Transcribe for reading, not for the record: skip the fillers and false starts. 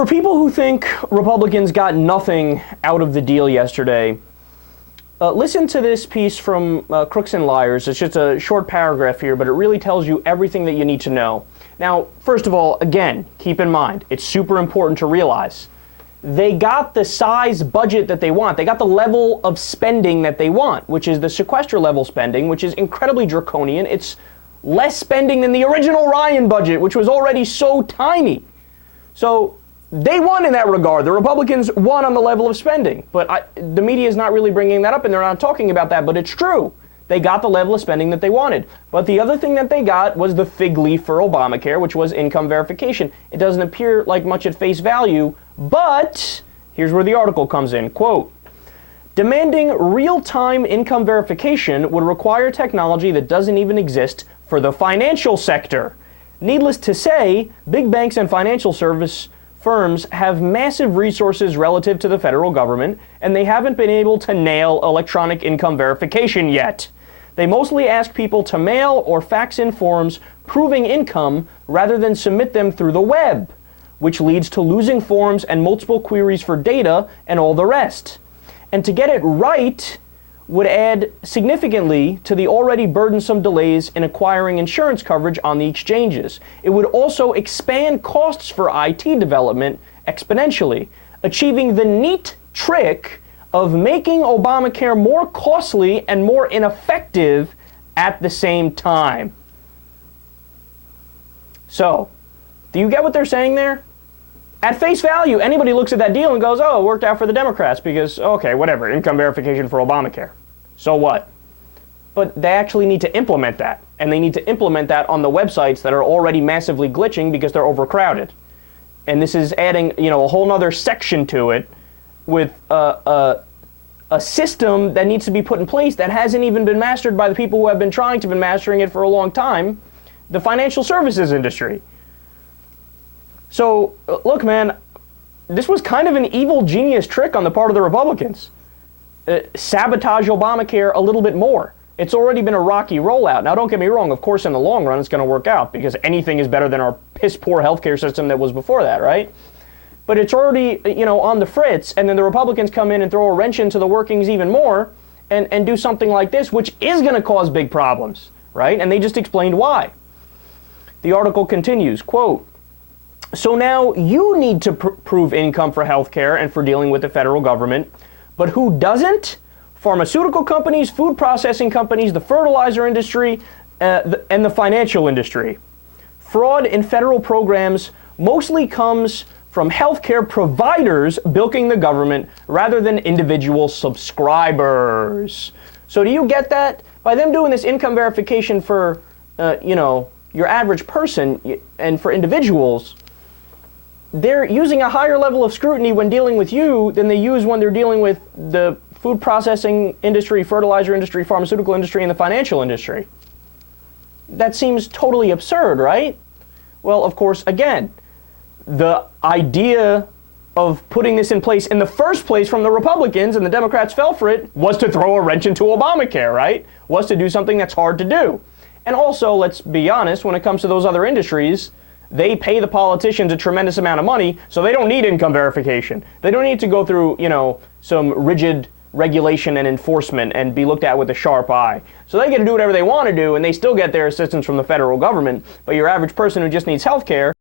For people who think Republicans got nothing out of the deal yesterday, listen to this piece from Crooks and Liars. It's just a short paragraph here, but it really tells you everything that you need to know. Now, first of all, again, keep in mind, it's super important to realize they got the size budget that they want. They got the level of spending that they want, which is the sequester level spending, which is incredibly draconian. It's less spending than the original Ryan budget, which was already so tiny. So they won in that regard. The Republicans won on the level of spending. But the media is not really bringing that up, and they're not talking about that, but it's true. They got the level of spending that they wanted. But the other thing that they got was the fig leaf for Obamacare, which was income verification. It doesn't appear like much at face value, but here's where the article comes in. Quote, demanding real-time income verification would require technology that doesn't even exist for the financial sector. Needless to say, big banks and financial service firms have massive resources relative to the federal government, and they haven't been able to nail electronic income verification yet. They mostly ask people to mail or fax in forms proving income rather than submit them through the web, which leads to losing forms and multiple queries for data and all the rest. And to get it right would add significantly to the already burdensome delays in acquiring insurance coverage on the exchanges. It would also expand costs for IT development exponentially, achieving the neat trick of making Obamacare more costly and more ineffective at the same time. So, do you get what they're saying there? At face value, anybody looks at that deal and goes, oh, it worked out for the Democrats because, okay, whatever, income verification for Obamacare. So what? But they actually need to implement that. And they need to implement that on the websites that are already massively glitching because they're overcrowded. And this is adding, a whole nother section to it with a system that needs to be put in place that hasn't even been mastered by the people who have been trying to be mastering it for a long time, the financial services industry. So, look, man, this was kind of an evil genius trick on the part of the Republicans. Sabotage Obamacare a little bit more. It's already been a rocky rollout. Now, don't get me wrong. Of course, in the long run, it's going to work out because anything is better than our piss-poor healthcare system that was before that, right? But it's already, on the fritz, and then the Republicans come in and throw a wrench into the workings even more and do something like this, which is going to cause big problems, right? And they just explained why. The article continues, quote, so now you need to prove income for healthcare and for dealing with the federal government. But who doesn't? Pharmaceutical companies, food processing companies, the fertilizer industry, and the financial industry. Fraud in federal programs mostly comes from healthcare providers bilking the government rather than individual subscribers. So do you get that? By them doing this income verification for, your average person and for individuals, they're using a higher level of scrutiny when dealing with you than they use when they're dealing with the food processing industry, fertilizer industry, pharmaceutical industry, and the financial industry. That seems totally absurd, right? Well, of course, again, the idea of putting this in place in the first place from the Republicans, and the Democrats fell for it, was to throw a wrench into Obamacare, right? Was to do something that's hard to do. And also, let's be honest, when it comes to those other industries, they pay the politicians a tremendous amount of money, so they don't need income verification. They don't need to go through, some rigid regulation and enforcement and be looked at with a sharp eye. So they get to do whatever they want to do, and they still get their assistance from the federal government. But your average person who just needs health care